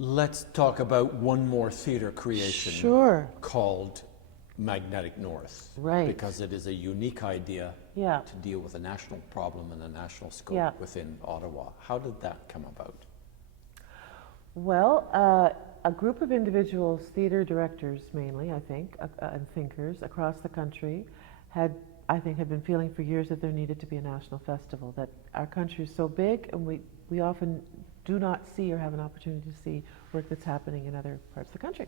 Let's talk about one more theatre creation. Sure. Called Magnetic North. Right. Because it is a unique idea Yeah. to deal with a national problem and a national scope Yeah. within Ottawa. How did that come about? Well, a group of individuals, theater directors mainly, I think, and thinkers across the country had been feeling for years that there needed to be a national festival, that our country is so big and we often do not see or have an opportunity to see work that's happening in other parts of the country.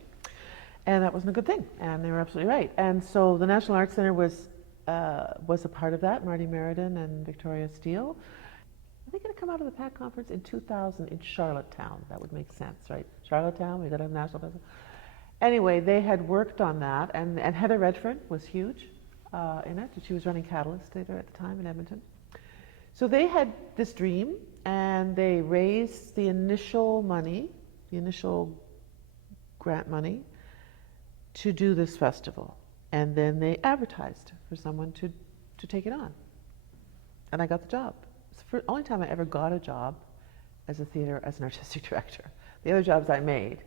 And that wasn't a good thing, and they were absolutely right. And so the National Arts Centre was a part of that, Marty Meriden and Victoria Steele. Are they going to come out of the PAC conference in 2000 in Charlottetown? That would make sense, right? Charlottetown, we're going to have a national festival. Anyway, they had worked on that, and Heather Redfern was huge in it. She was running Catalyst Theatre at the time in Edmonton. So they had this dream, and they raised the initial money, the initial grant money, to do this festival. And then they advertised for someone to take it on. And I got the job. It's the only time I ever got a job as an artistic director. The other jobs I made,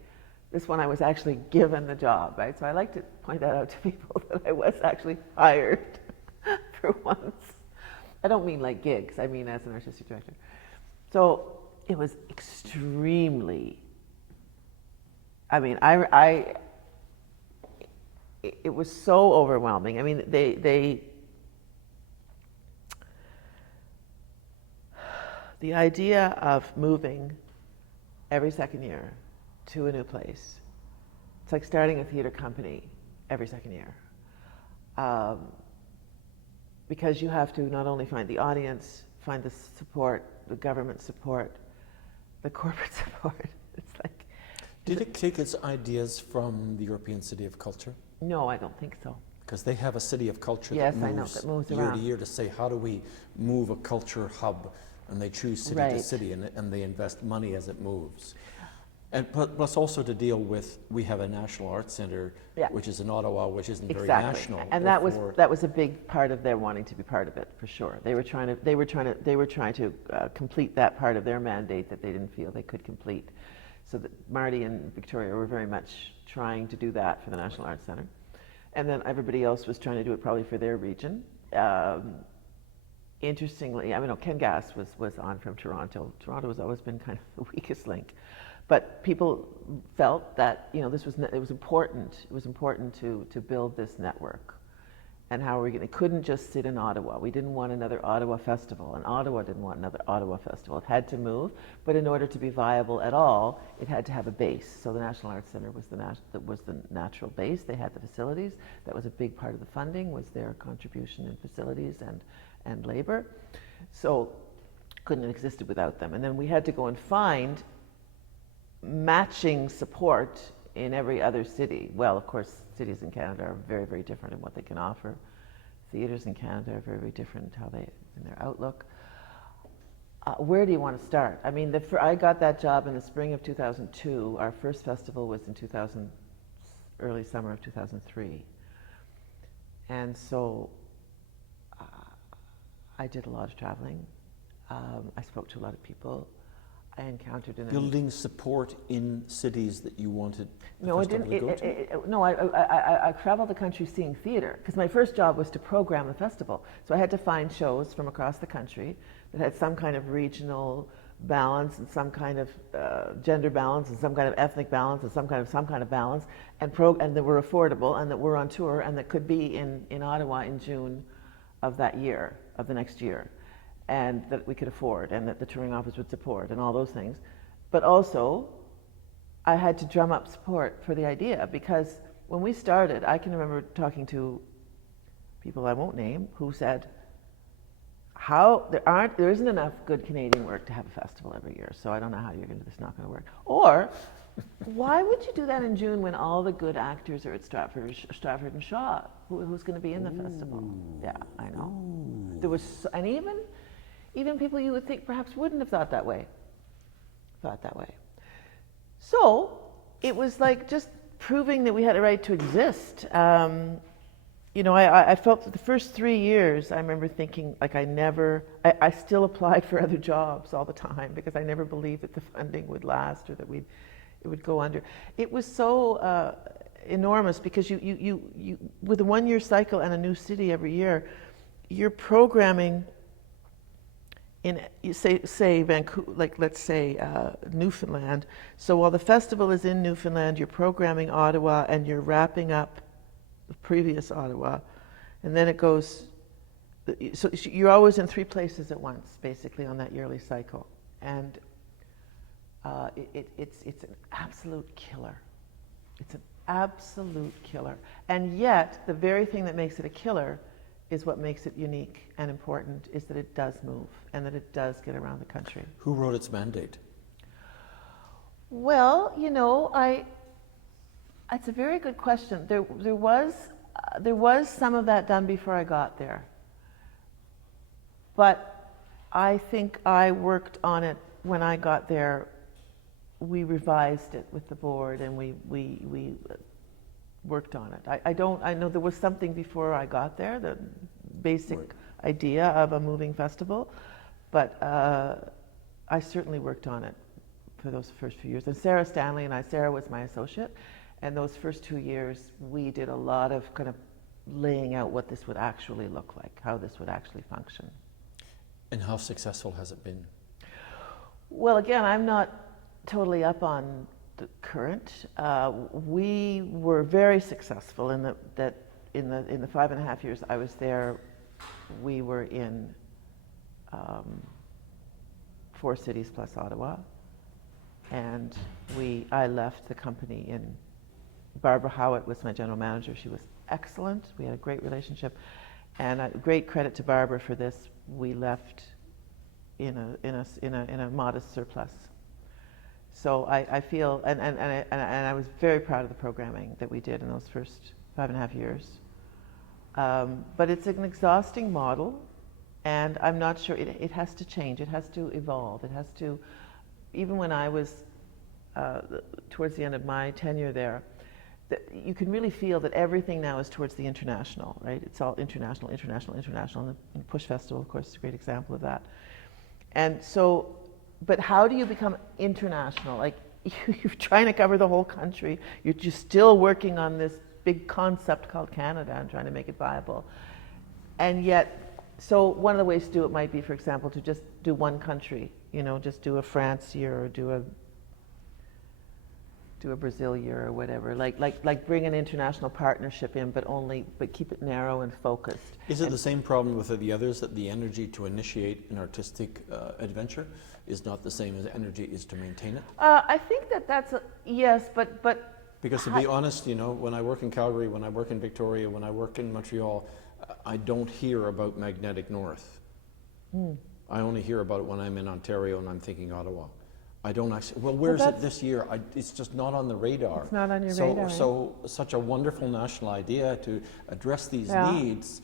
this one I was actually given the job, right? So I like to point that out to people that I was actually hired for once. I don't mean like gigs, I mean as an artistic director. So it was extremely, it was so overwhelming. I mean, the idea of moving every second year to a new place, it's like starting a theater company every second year. Because you have to not only find the audience, find the support, the government support, the corporate support. It's like... Did it take its ideas from the European City of Culture? No, I don't think so. Because they have a City of Culture yes, that I know, that moves year around. to year to say, how do we move a culture hub? And they choose city to city, and they invest money as it moves. And plus also to deal with, we have a National Arts Centre, which is in Ottawa, which isn't very national. And that was a big part of their wanting to be part of it, for sure. They were trying to complete that part of their mandate that they didn't feel they could complete. So that Marty and Victoria were very much trying to do that for the National Arts Centre. And then everybody else was trying to do it probably for their region. Interestingly, Ken Gass was on from Toronto. Toronto has always been kind of the weakest link. But people felt that it was important. It was important to build this network. And how are we going to? It couldn't just sit in Ottawa. We didn't want another Ottawa festival, and Ottawa didn't want another Ottawa festival. It had to move, but in order to be viable at all, it had to have a base. So the National Arts Centre was the natural base. They had the facilities. That was a big part of the funding, was their contribution in facilities and labor. So couldn't have existed without them. And then we had to go and find matching support in every other city. Well, of course, cities in Canada are very, very different in what they can offer. Theatres in Canada are very, very different in their outlook. Where do you want to start? I mean, I got that job in the spring of 2002. Our first festival was in early summer of 2003. And so I did a lot of traveling. I spoke to a lot of people. I encountered building support in cities that you wanted no, I didn't. I traveled the country seeing theater because my first job was to program the festival. So I had to find shows from across the country that had some kind of regional balance and some kind of gender balance and some kind of ethnic balance and some kind of balance and that were affordable and that were on tour and that could be in Ottawa in June of the next year. And that we could afford, and that the touring office would support, and all those things. But also, I had to drum up support for the idea, because when we started, I can remember talking to people I won't name, who said, there isn't enough good Canadian work to have a festival every year, so I don't know how you're going to do this, not going to work. Or, why would you do that in June when all the good actors are at Stratford and Shaw? Who's going to be in the festival? Yeah, I know. There was, and even people you would think perhaps wouldn't have thought that way. So it was like just proving that we had a right to exist. I felt that the first 3 years, I remember thinking like I still applied for other jobs all the time because I never believed that the funding would last or that it would go under. It was so enormous because you with a 1-year cycle and a new city every year, you're programming in say Vancouver, like let's say Newfoundland. So while the festival is in Newfoundland, you're programming Ottawa and you're wrapping up the previous Ottawa, and then it goes. So you're always in 3 places at once, basically, on that yearly cycle, and it's an absolute killer. It's an absolute killer, and yet the very thing that makes it a killer is what makes it unique and important, is that it does move and that it does get around the country. Who wrote its mandate? Well, you know, it's a very good question. There was some of that done before I got there, but I think I worked on it when I got there. We revised it with the board and we worked on it. I know there was something before I got there, the basic idea of a moving festival, but I certainly worked on it for those first few years. And Sarah Stanley and Sarah was my associate, and those first 2 years we did a lot of kind of laying out what this would actually look like, how this would actually function. And how successful has it been? Well, again, I'm not totally up on the current. We were very successful in the 5.5 years I was there. We were in 4 cities plus Ottawa, and I left the company in. Barbara Howitt was my general manager. She was excellent. We had a great relationship, and great credit to Barbara for this. We left in a modest surplus. So I feel, and I was very proud of the programming that we did in those first 5.5 years. But it's an exhausting model, and I'm not sure, it has to change, it has to evolve, it has to, even when I was towards the end of my tenure there, you can really feel that everything now is towards the international, right? It's all international, international, international, and the Push Festival, of course, is a great example of that. And so, but how do you become international? Like, you're trying to cover the whole country. You're just still working on this big concept called Canada and trying to make it viable. And yet, so one of the ways to do it might be, for example, to just do one country. You know, just do a France year or do a Brazil year or whatever. Like bring an international partnership in, but keep it narrow and focused. Is it the same problem with the others, that the energy to initiate an artistic adventure is not the same as energy is to maintain it? I think that's yes, but because to be honest, you know, when I work in Calgary, when I work in Victoria, when I work in Montreal, I don't hear about Magnetic North. I only hear about it when I'm in Ontario and I'm thinking Ottawa. I don't actually, well, where's it this year? It's just not on the radar. It's not on your radar. So such a wonderful national idea to address these needs,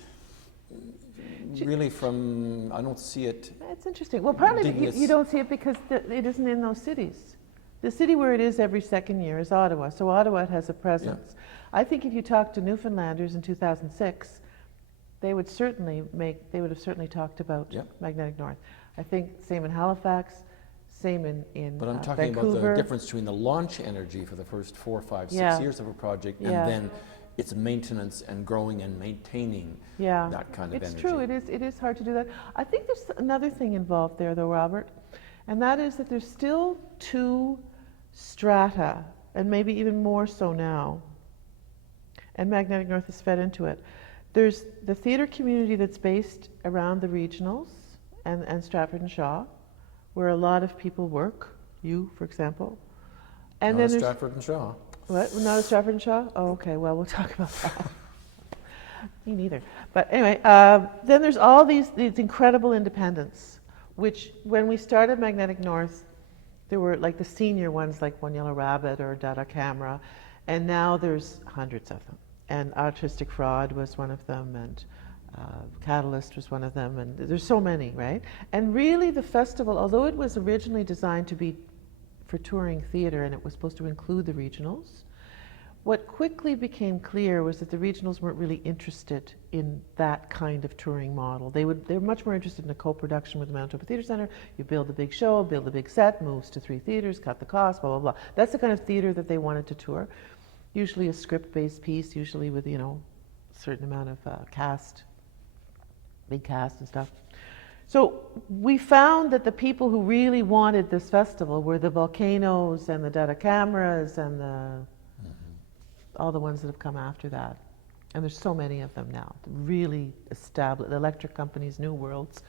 really from, I don't see it. It's interesting. Well, partly you don't see it because it isn't in those cities. The city where it is every second year is Ottawa, so Ottawa has a presence. Yeah. I think if you talk to Newfoundlanders in 2006, they would have certainly talked about Magnetic North. I think same in Halifax, same in But I'm talking Vancouver. about the difference between the launch energy for the first 4, 5, 6 years of a project, and then its maintenance and growing and maintaining that kind of energy. It's true. It is hard to do that. I think there's another thing involved there, though, Robert, and that is that there's still 2 strata, and maybe even more so now, and Magnetic North has fed into it. There's the theatre community that's based around the regionals and Stratford and Shaw, where a lot of people work, you, for example. And not then at Stratford and Shaw. What? Not at Stratford and Shaw? Oh, okay, well, we'll talk about that. Me neither. But anyway, then there's all these incredible independents, which when we started Magnetic North, there were like the senior ones like One Yellow Rabbit or Dada Camera, and now there's hundreds of them. And Artistic Fraud was one of them, and Catalyst was one of them, and there's so many, right? And really the festival, although it was originally designed to be for touring theatre and it was supposed to include the regionals, What quickly became clear was that the regionals weren't really interested in that kind of touring model. They were much more interested in a co-production with the Manitoba Theatre Centre. You build a big show, build a big set, moves to 3 theatres, cut the cost, blah, blah, blah. That's the kind of theatre that they wanted to tour. Usually a script-based piece, usually with, a certain amount of cast, big cast and stuff. So we found that the people who really wanted this festival were the Volcanoes and the Dada Cameras and all the ones that have come after that. And there's so many of them now, really established, electric companies, new worlds.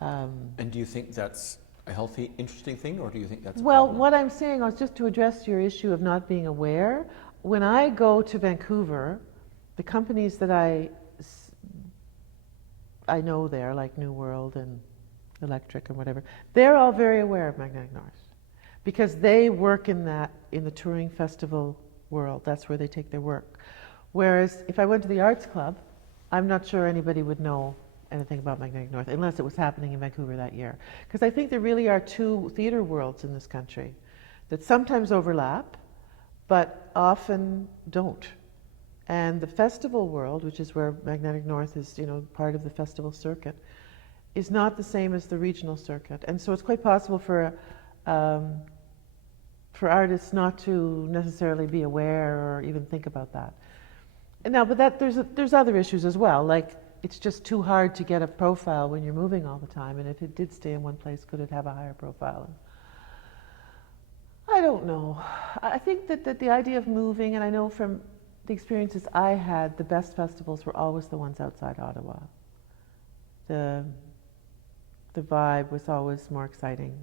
And do you think that's a healthy, interesting thing, or do you think that's a Well, problem? what I'm saying is just to address your issue of not being aware, when I go to Vancouver, the companies that I know there, like New World and Electric and whatever, they're all very aware of Magnetic North because they work in the touring festival world. That's where they take their work. Whereas if I went to the Arts Club, I'm not sure anybody would know anything about Magnetic North unless it was happening in Vancouver that year. Because I think there really are two theater worlds in this country that sometimes overlap, but often don't. And the festival world, which is where Magnetic North is, part of the festival circuit, is not the same as the regional circuit. And so it's quite possible for artists not to necessarily be aware or even think about that. And now, but there's other issues as well, like it's just too hard to get a profile when you're moving all the time, and if it did stay in one place, could it have a higher profile? I don't know. I think that the idea of moving, and I know from the experiences I had, the best festivals were always the ones outside Ottawa. The vibe was always more exciting.